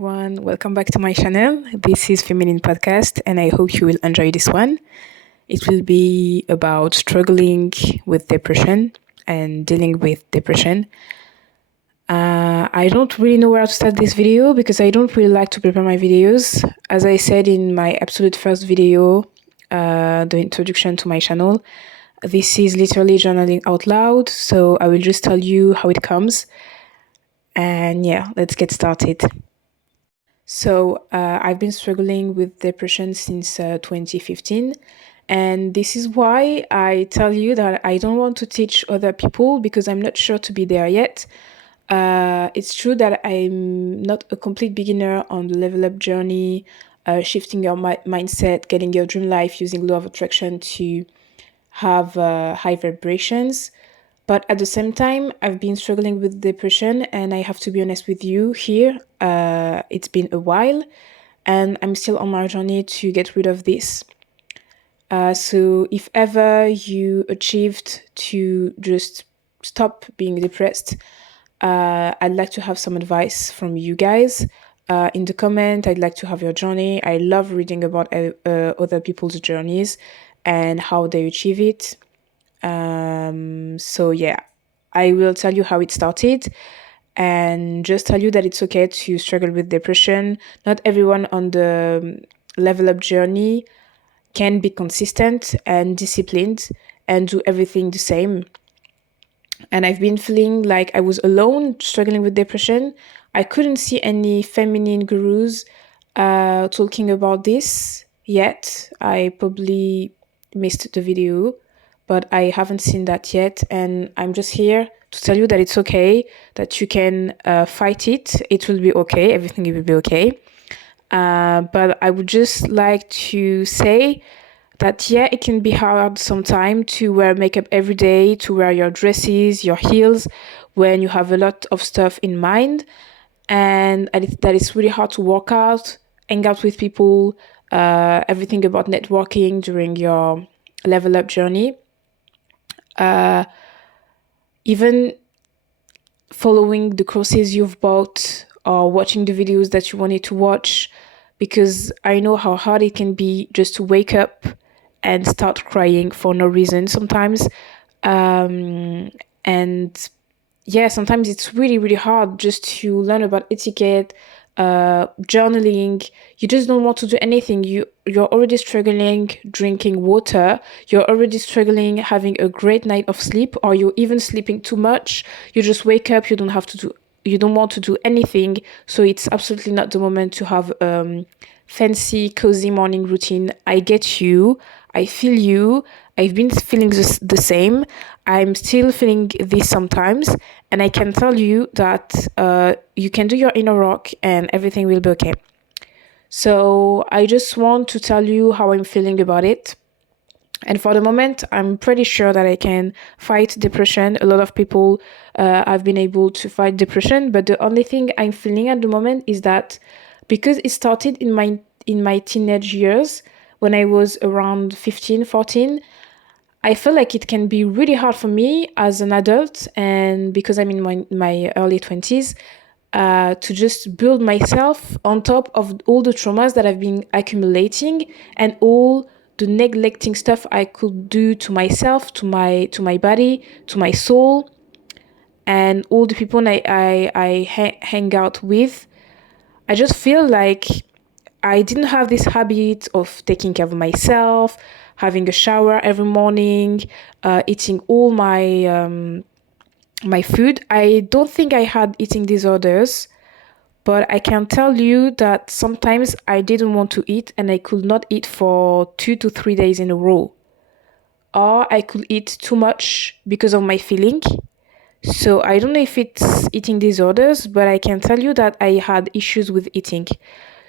Everyone, welcome back to my channel. This is Feminine Podcast, and I hope you will enjoy this one. It will be about struggling with depression and dealing with depression. I don't really know where to start this video because I don't really like to prepare my videos. As I said in my absolute first video, the introduction to my channel, this is literally journaling out loud, so I will just tell you how it comes. And yeah, let's get started. So I've been struggling with depression since 2015. And this is why I tell you that I don't want to teach other people because I'm not sure to be there yet. It's true that I'm not a complete beginner on the level up journey, shifting your mindset, getting your dream life using law of attraction to have high vibrations. But at the same time, I've been struggling with depression, and I have to be honest with you here. It's been a while, and I'm still on my journey to get rid of this. So if ever you achieved to just stop being depressed, I'd like to have some advice from you guys. In the comment, I'd like to have your journey. I love reading about other people's journeys and how they achieve it. So yeah, I will tell you how it started and just tell you that it's okay to struggle with depression. Not everyone on the level up journey can be consistent and disciplined and do everything the same. And I've been feeling like I was alone struggling with depression. I couldn't see any feminine gurus talking about this yet. I probably missed the video, but I haven't seen that yet. And I'm just here to tell you that it's okay, that you can fight it. It will be okay. Everything will be okay. But I would just like to say that, yeah, it can be hard sometimes to wear makeup every day, to wear your dresses, your heels, when you have a lot of stuff in mind. And that it's really hard to work out, hang out with people, everything about networking during your level up journey. Even following the courses you've bought or watching the videos that you wanted to watch, because I know how hard it can be just to wake up and start crying for no reason sometimes. And yeah, sometimes it's really, really hard just to learn about etiquette, journaling. You just don't want to do anything. You're already struggling drinking water. You're already struggling having a great night of sleep, or you're even sleeping too much. You just wake up. You don't want to do anything. So it's absolutely not the moment to have fancy, cozy morning routine. I get you. I feel you. I've been feeling the same. I'm still feeling this sometimes. And I can tell you that you can do your inner work and everything will be okay. So I just want to tell you how I'm feeling about it. And for the moment, I'm pretty sure that I can fight depression. A lot of people have been able to fight depression. But the only thing I'm feeling at the moment is that because it started in my teenage years, when I was around 15, 14, I feel like it can be really hard for me as an adult, and because I'm in my early 20s, to just build myself on top of all the traumas that I've been accumulating and all the neglecting stuff I could do to myself, to my body, to my soul, and all the people I hang out with. I just feel like I didn't have this habit of taking care of myself, having a shower every morning, eating all my food. I don't think I had eating disorders, but I can tell you that sometimes I didn't want to eat and I could not eat for 2 to 3 days in a row. Or I could eat too much because of my feeling. So I don't know if it's eating disorders, but I can tell you that I had issues with eating.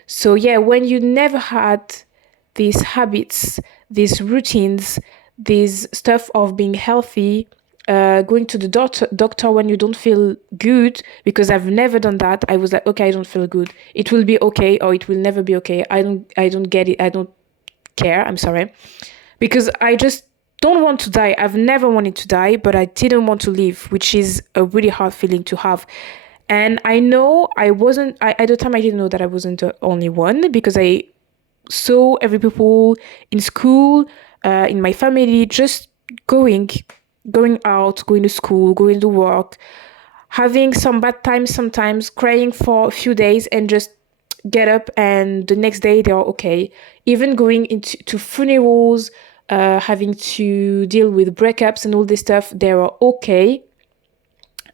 So yeah, when you never had these habits, these routines, this stuff of being healthy, going to the doctor when you don't feel good, because I've never done that. I was like, okay, I don't feel good. It will be okay, or it will never be okay. I don't get it. I don't care. I'm sorry, because I just don't want to die. I've never wanted to die, but I didn't want to live, which is a really hard feeling to have. And I know I wasn't, at the time I didn't know that I wasn't the only one, because I saw every people in school, in my family, just going, going out, going to school, going to work, having some bad times sometimes, crying for a few days and just get up and the next day they are okay. Even going into to funerals, having to deal with breakups and all this stuff, they are okay.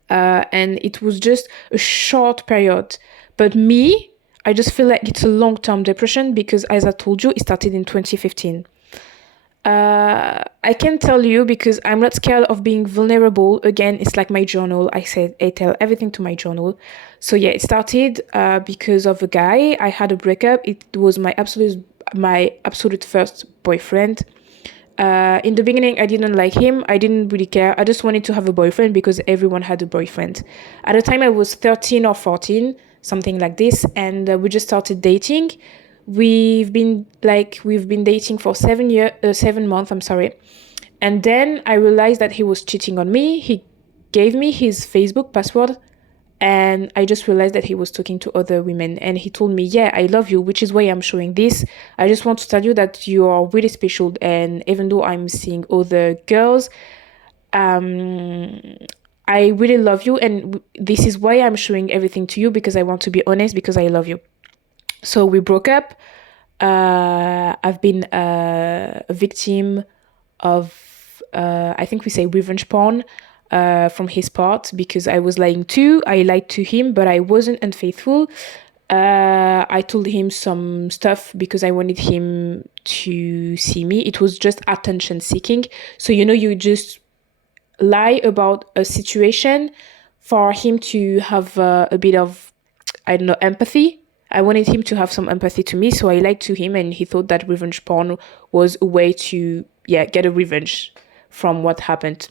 And it was just a short period. But me, I just feel like it's a long-term depression because, as I told you, it started in 2015. I can tell you because I'm not scared of being vulnerable. Again, it's like my journal. I said I tell everything to my journal. So yeah, it started because of a guy. I had a breakup. It was my absolute first boyfriend. In the beginning, I didn't like him. I didn't really care. I just wanted to have a boyfriend because everyone had a boyfriend. At the time, I was 13 or 14, something like this, and we just started dating. We've been dating for 7 months. I'm sorry, and then I realized that he was cheating on me. He gave me his Facebook password, and I just realized that he was talking to other women. And he told me, "Yeah, I love you," which is why I'm showing this. I just want to tell you that you are really special. And even though I'm seeing other girls, um, I really love you. And this is why I'm showing everything to you, because I want to be honest, because I love you. So we broke up. I've been a victim of, I think we say revenge porn from his part, because I was lying too. I lied to him, but I wasn't unfaithful. I told him some stuff because I wanted him to see me. It was just attention seeking. So, you just lie about a situation for him to have a bit of, I don't know, empathy. I wanted him to have some empathy to me, so I lied to him, and he thought that revenge porn was a way to, yeah, get a revenge from what happened.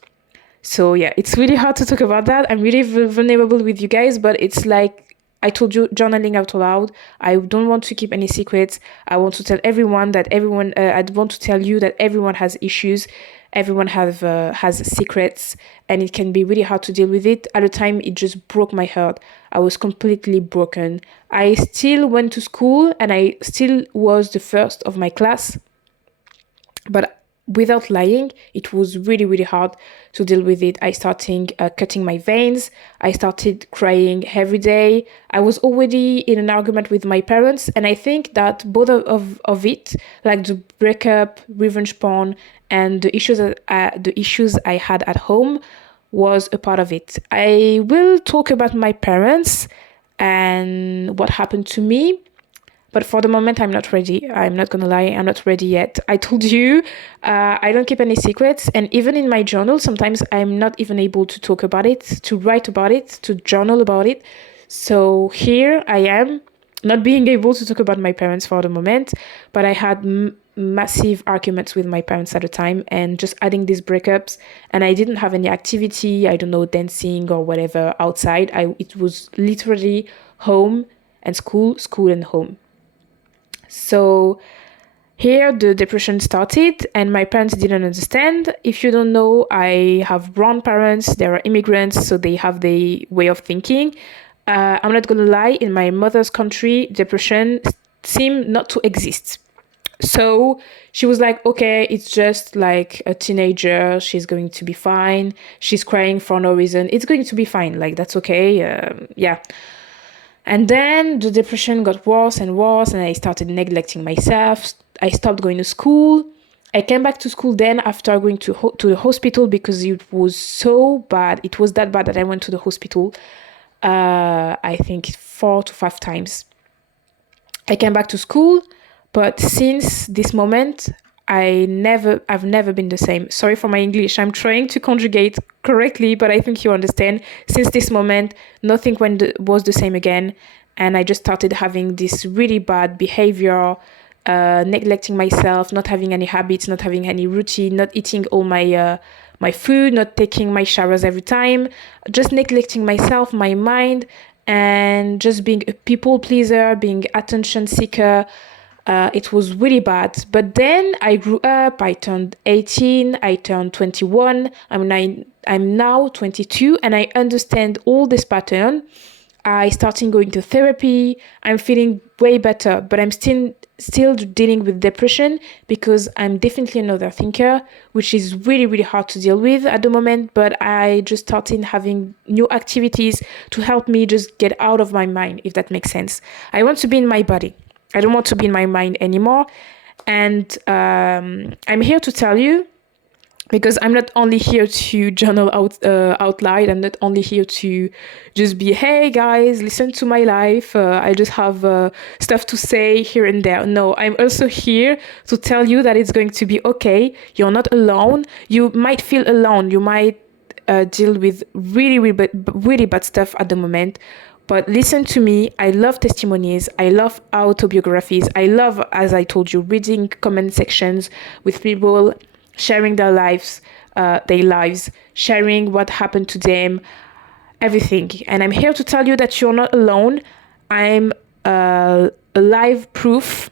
So yeah, it's really hard to talk about that. I'm really vulnerable with you guys, but it's like I told you, journaling out loud. I don't want to keep any secrets. I want to tell everyone that everyone. I want to tell you that everyone has issues. Everyone has secrets, and it can be really hard to deal with it. At the time, it just broke my heart. I was completely broken. I still went to school, and I still was the first of my class, but without lying, it was really, really hard to deal with it. I started cutting my veins. I started crying every day. I was already in an argument with my parents, and I think that both of it, like the breakup, revenge porn, and the issues I had at home, was a part of it. I will talk about my parents and what happened to me, but for the moment, I'm not ready. I'm not gonna lie, I'm not ready yet. I told you, I don't keep any secrets. And even in my journal, sometimes I'm not even able to talk about it, to write about it, to journal about it. So here I am, not being able to talk about my parents for the moment. But I had massive arguments with my parents at the time, and just adding these breakups. And I didn't have any activity, I don't know, dancing or whatever outside. It was literally home and school, school and home. So here the depression started, and my parents didn't understand. If you don't know, I have brown parents, they are immigrants, so they have their way of thinking. I'm not gonna lie, in my mother's country, depression seemed not to exist. So she was like, okay, it's just like a teenager. She's going to be fine. She's crying for no reason. It's going to be fine. Like, that's okay. Yeah. And then the depression got worse and worse, and I started neglecting myself. I stopped going to school. I came back to school then after going to the hospital because it was so bad. It was that bad that I went to the hospital, I think 4 to 5 times. I came back to school, but since this moment, I've never been the same. Sorry for my English. I'm trying to conjugate correctly, but I think you understand. Since this moment, nothing was the same again, and I just started having this really bad behavior, neglecting myself, not having any habits, not having any routine, not eating all my food, not taking my showers every time, just neglecting myself, my mind, and just being a people pleaser, being attention seeker. It was really bad. But then I grew up, I turned 18, I turned 21, I'm now 22, and I understand all this pattern. I started going to therapy. I'm feeling way better, but I'm still dealing with depression because I'm definitely an overthinker, which is really, really hard to deal with at the moment. But I just started having new activities to help me just get out of my mind, if that makes sense. I want to be in my body. I don't want to be in my mind anymore. And I'm here to tell you, because I'm not only here to journal out loud. I'm not only here to just be, hey guys, listen to my life. I just have stuff to say here and there. No, I'm also here to tell you that it's going to be okay. You're not alone. You might feel alone. You might deal with really bad stuff at the moment. But listen to me. I love testimonies. I love autobiographies. I love, as I told you, reading comment sections with people sharing their lives, sharing what happened to them, everything. And I'm here to tell you that you're not alone. I'm a live proof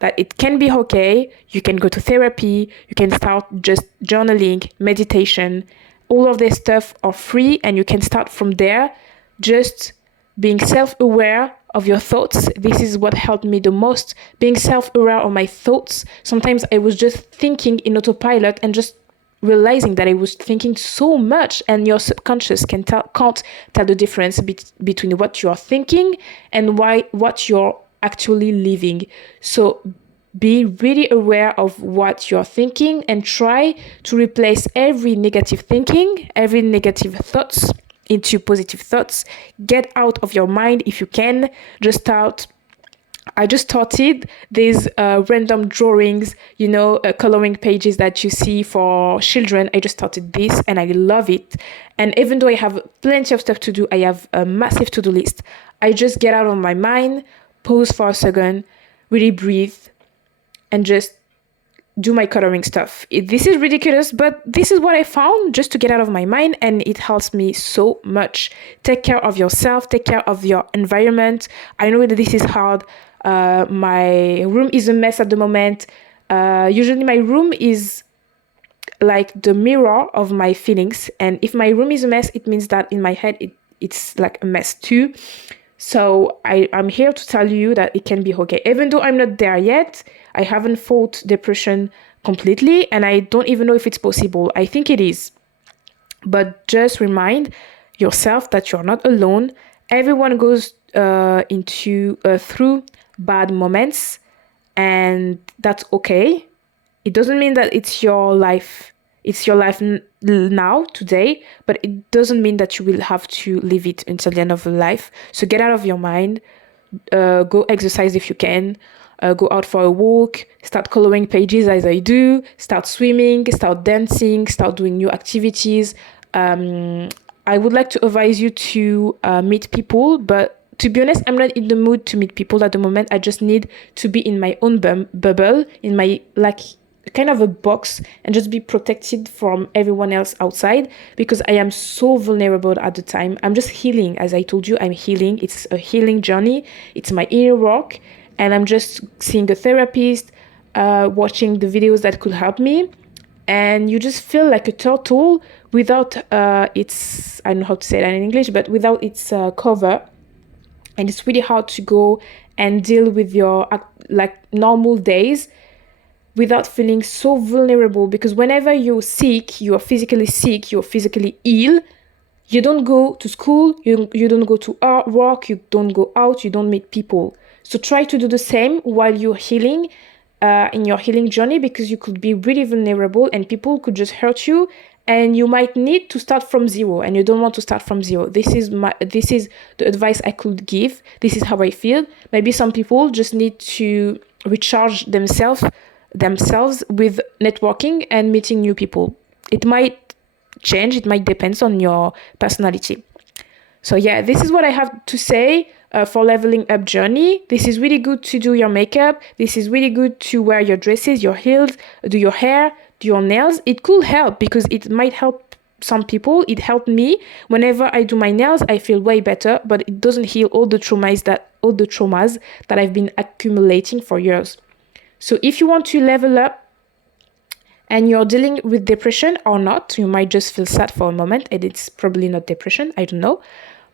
that it can be okay. You can go to therapy. You can start just journaling, meditation. All of this stuff are free, and you can start from there. Just being self-aware of your thoughts. This is what helped me the most. Being self-aware of my thoughts. Sometimes I was just thinking in autopilot and just realizing that I was thinking so much, and your subconscious can't tell the difference between what you are thinking and what you're actually living. So be really aware of what you're thinking and try to replace every negative thinking, every negative thoughts into positive thoughts. Get out of your mind if you can. I just started these random drawings, coloring pages that you see for children. I just started this and I love it. And even though I have plenty of stuff to do, I have a massive to-do list. I just get out of my mind, pause for a second, really breathe, and just do my coloring stuff. This is ridiculous, but this is what I found just to get out of my mind, and it helps me so much. Take care of yourself, take care of your environment. I know that this is hard. My room is a mess at the moment. Usually my room is like the mirror of my feelings, and if my room is a mess, it means that in my head it's like a mess too. So I'm here to tell you that it can be okay. Even though I'm not there yet, I haven't fought depression completely, and I don't even know if it's possible. I think it is. But just remind yourself that you're not alone. Everyone goes through bad moments, and that's okay. It doesn't mean that it's your life. It's your life now, today, but it doesn't mean that you will have to live it until the end of your life. So get out of your mind, go exercise if you can, go out for a walk, start coloring pages as I do, start swimming, start dancing, start doing new activities. I would like to advise you to meet people, but to be honest, I'm not in the mood to meet people at the moment. I just need to be in my own bubble, in my kind of a box, and just be protected from everyone else outside, because I am so vulnerable at the time. I'm just healing. As I told you, I'm healing. It's a healing journey. It's my inner work, and I'm just seeing a therapist, watching the videos that could help me, and you just feel like a turtle without its, I don't know how to say that in English, but without its cover. And it's really hard to go and deal with your normal days without feeling so vulnerable, because whenever you're sick, you're physically sick, you're physically ill, you don't go to school, you don't go to work, you don't go out, you don't meet people. So try to do the same while you're healing, in your healing journey, because you could be really vulnerable and people could just hurt you, and you might need to start from zero, and you don't want to start from zero. This is the advice I could give. This is how I feel. Maybe some people just need to recharge themselves with networking and meeting new people. It might change, it might depend on your personality. So yeah, this is what I have to say for leveling up journey. This is really good to do your makeup. This is really good to wear your dresses, your heels, do your hair, do your nails. It could help because it might help some people. It helped me. Whenever I do my nails, I feel way better, but it doesn't heal all the traumas that I've been accumulating for years. So if you want to level up and you're dealing with depression or not, you might just feel sad for a moment, and it's probably not depression, I don't know.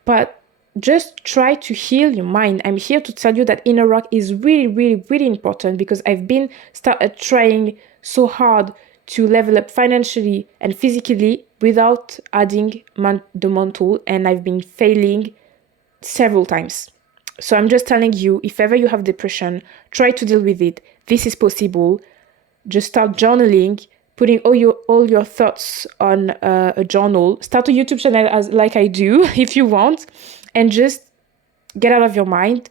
But just try to heal your mind. I'm here to tell you that inner work is really, really, really important, because I've been started trying so hard to level up financially and physically without adding the mental, and I've been failing several times. So I'm just telling you, if ever you have depression, try to deal with it. This is possible. Just start journaling, putting all your thoughts on a journal. Start a YouTube channel as like I do, if you want, and just get out of your mind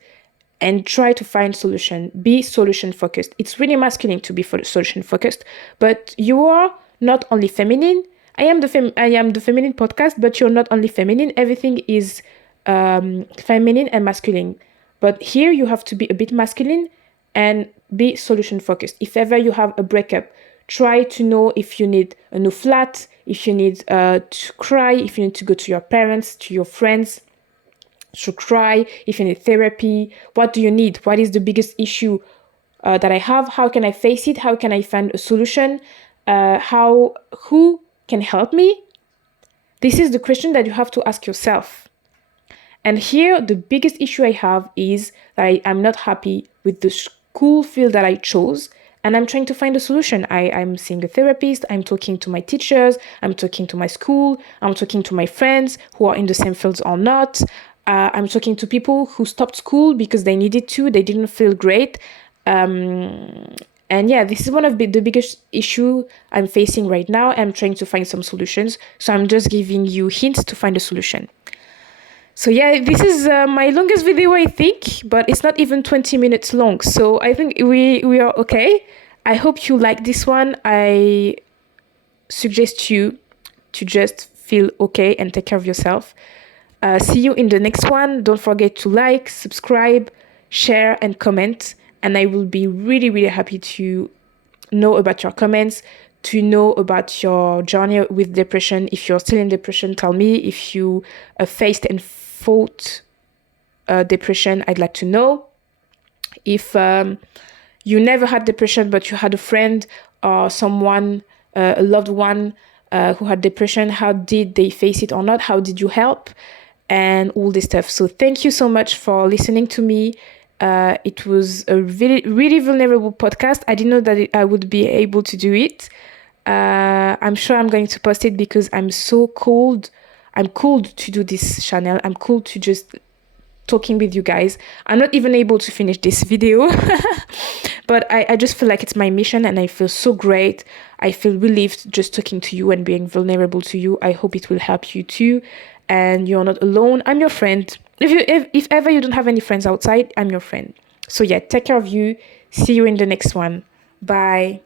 and try to find solution. Be solution focused. It's really masculine to be solution focused, but you are not only feminine. I am the feminine podcast, but you're not only feminine. Everything is feminine and masculine. But here you have to be a bit masculine and be solution focused. If ever you have a breakup, try to know if you need a new flat, if you need to cry, if you need to go to your parents, to your friends, to cry, if you need therapy. What do you need? What is the biggest issue that I have? How can I face it? How can I find a solution? Who can help me? This is the question that you have to ask yourself. And here, the biggest issue I have is that I'm not happy with the school field that I chose, and I'm trying to find a solution. I'm seeing a therapist, I'm talking to my teachers, I'm talking to my school, I'm talking to my friends who are in the same fields or not. I'm talking to people who stopped school because they needed to, they didn't feel great. And yeah, this is one of the biggest issue I'm facing right now. I'm trying to find some solutions. So I'm just giving you hints to find a solution. So yeah, this is my longest video, I think, but it's not even 20 minutes long. So I think we are okay. I hope you like this one. I suggest you to just feel okay and take care of yourself. See you in the next one. Don't forget to like, subscribe, share, and comment. And I will be really, really happy to know about your comments, to know about your journey with depression. If you're still in depression, tell me. If you faced and fought depression, I'd like to know. If you never had depression, but you had a friend or someone, a loved one who had depression, how did they face it or not? How did you help? And all this stuff. So thank you so much for listening to me. It was a really, really vulnerable podcast. I didn't know that I would be able to do it. I'm sure I'm going to post it because I'm so cold. I'm cold to do this channel. I'm cold to just talking with you guys. I'm not even able to finish this video, but I just feel like it's my mission, and I feel so great. I feel relieved just talking to you and being vulnerable to you. I hope it will help you too. And you're not alone. I'm your friend. If ever you don't have any friends outside, I'm your friend. So yeah, take care of you. See you in the next one. Bye.